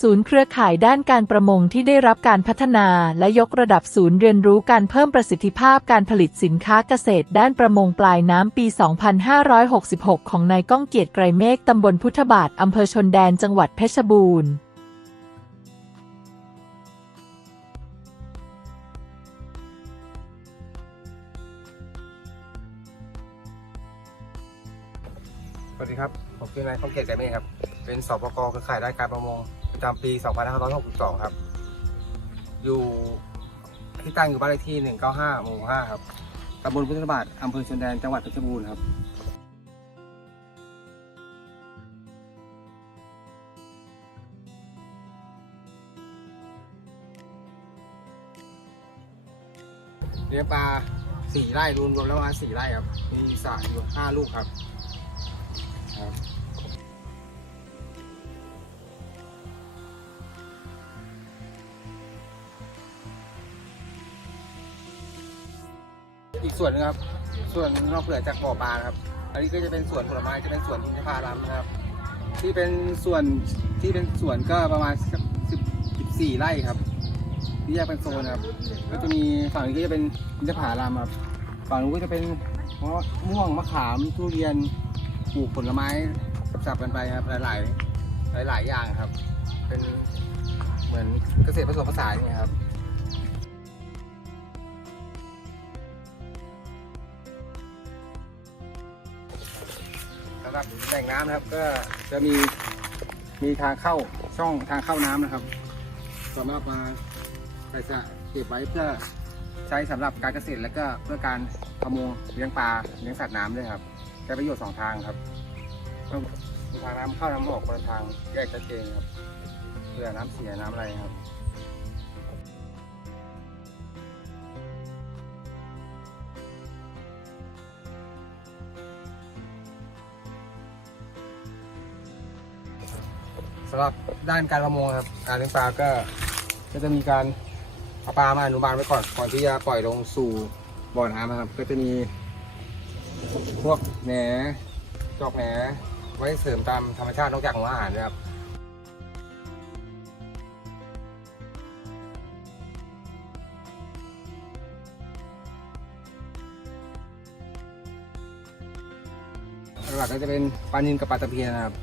ศูนย์เครือข่ายด้านการประมงที่ได้รับการพัฒนาและยกระดับศูนย์เรียนรู้การเพิ่มประสิทธิภาพการผลิตสินค้าเกษตร ด้านประมงปลายน้ำปี 2566 ของนายก้องเกียรติไกรเมฆตำบลพุทธบาทอำเภอชนแดนจังหวัดเพชรบูรณ์สวัสดีครับ ผมชื่อนายข้องเกียรติไก่เมฆครับ เป็นสปกเครือข่ายด้านการประมงประจำปี 2562 ครับ อยู่ที่ตั้งอยู่บ้านเลขที่ 195หมู่5ครับตำบลพุทธบาทอำเภอชนแดน จังหวัดเพชรบูรณ์ครับเลี้ยงปลาสี่ไร่รวมรวมแล้วประมาณสี่ไร่ครับ มีสระอยู่ห้าลูกครับ อีกส่วนหนึงครับ ส่วนนอกเหนือจากบ่อปลาครับ อันนี้ก็จะเป็นสวนผลไม้จะเป็นสวนอินทผลัมนะครับ ที่เป็นส่วนที่เป็นสวนก็ประมาณสักสิบสิบสี่ไร่ครับ ที่แยกเป็นโซนครับ ก็จะมีฝั่งนี้ก็จะเป็นอินทผลัมครับ ฝั่งนู้นก็จะเป็นมะม่วงมะขามทุเรียนปลูกผลไม้สับกันไปครับหลาย ๆ หลาย ๆ อย่างครับ เป็นเหมือนเกษตรผสมผสานอย่ครับ สำหรับแหล่งน้ำนะครับ ก็จะมีมีทางเข้าช่องทางเข้าน้ำนะครับสามารถมาใส่สระเก็บไว้เพื่อใช้สำหรับการเกษตรและก็เพื่อการประมงเลี้ยงปลาเลี้ยงสัตว์น้ำด้วยครับใช้ประโยชน์สองทางครับมีทางน้ำเข้าน้ำออกคนทางแยกชัดเจนครับเพื่อน้ำเสียน้ำอะไรครับำหรับด้านการประมงครับการเลี้ยงปลาก็ก็จะมีการเอาปลามาอนุบาลไว้ก่อนก่อนที่จะปล่อยลงสู่บ่อน้ำนะครับ ก็จะมีพวกแหนจอกแหนไว้เสริมตามธรรมชาตินอกจากของอาหารนะครับหลักๆก็จะเป็นปลานิลกับปลาตะเพียนนะครับ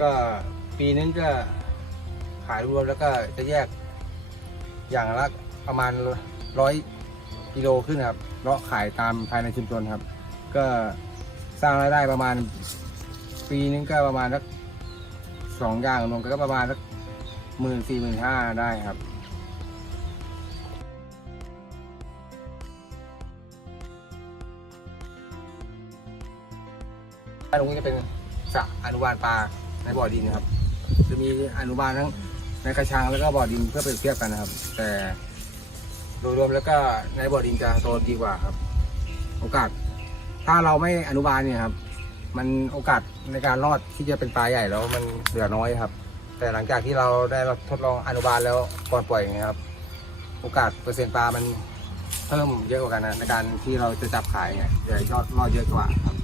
ก็ ปีนึงก็ขายรวมแล้วก็จะแยกอย่างละประมาณร้อยกิโลขึ้นครับเลาะขายตามภายในชุมชนครับ ก็สร้างรายได้ประมาณ ปีนึงก็ประมาณสักสองอย่างรวมกันก็ประมาณสักหมื่นสี่หมื่นห้าได้ครับด้านตรงนี้จะเป็นสระอนุบาลปลาในบ่อดินนะครับ จะมีอนุบาลทั้งในกระชังแล้วก็บ่อดินเพื่อเปรียบเทียบกันนะครับ แต่โดยรวมแล้วก็ในบ่อดินจะโตดีกว่าครับ โอกาส ถ้าเราไม่อนุบาลเนี่ยครับ มันโอกาสในการรอดที่จะเป็นปลาใหญ่แล้วมันเหลือน้อยครับ แต่หลังจากที่เราได้ทดลองอนุบาลแล้วก่อนปล่อยอย่างเงี้ยครับ โอกาสเปอร์เซ็นต์ปลามันเพิ่มเยอะกว่ากันนะในการที่เราจะจับขายเนี่ยจะยอดรอดเยอะกว่าครับ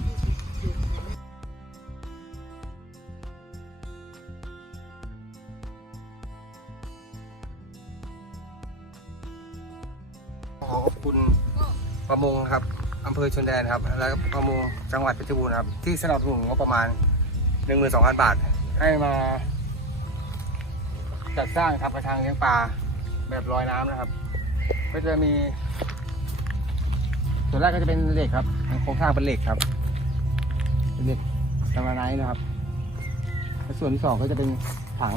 ขอขอบคุณประมงครับอำเภอชนแดนครับ และประมงจังหวัดเพชรบูรณ์ครับ ที่สนับสนุนงบประมาณ 12,000 บาท ให้มา จัดสร้างทำกระชังเลี้ยงปลาแบบลอยน้ำนะครับ ก็จะมี ส่วนแรกก็จะเป็นเหล็กครับโครงสร้างเป็นเหล็กครับเป็นเหล็กกำมะไนท์นะครับส่วนที่สองก็จะเป็นถัง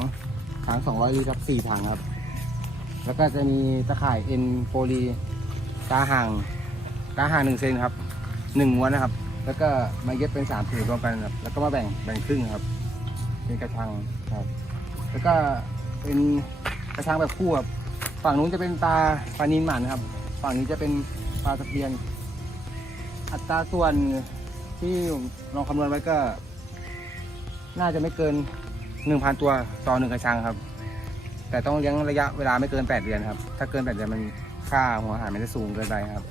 ถัง 200 ลิตรครับสี่ถังครับ แล้วก็จะมีตะข่ายเอ็นโฟลี ตาห่าง ตาห่างหนึ่งเซนครับหนึ่งม้วนนะครับ แล้วก็มาเย็บเป็นสามผืนรวมกันครับ แล้วก็มาแบ่งแบ่งครึ่งครับ เป็นกระชังครับ แล้วก็เป็นกระชังแบบคู่ครับ ฝั่งนู้นจะเป็นปลาปลานินหมันครับ ฝั่งนี้จะเป็นปลาตะเพียน อัตราส่วนที่ลองคำนวณไว้ก็ น่าจะไม่เกินหนึ่งพันตัวต่อหนึ่งกระชังครับ แต่ต้องเลี้ยงระยะเวลาไม่เกิน8เดือนครับ ถ้าเกิน8เดือนมัน ค่าหัวอาหารมันจะสูงเกินไปครับ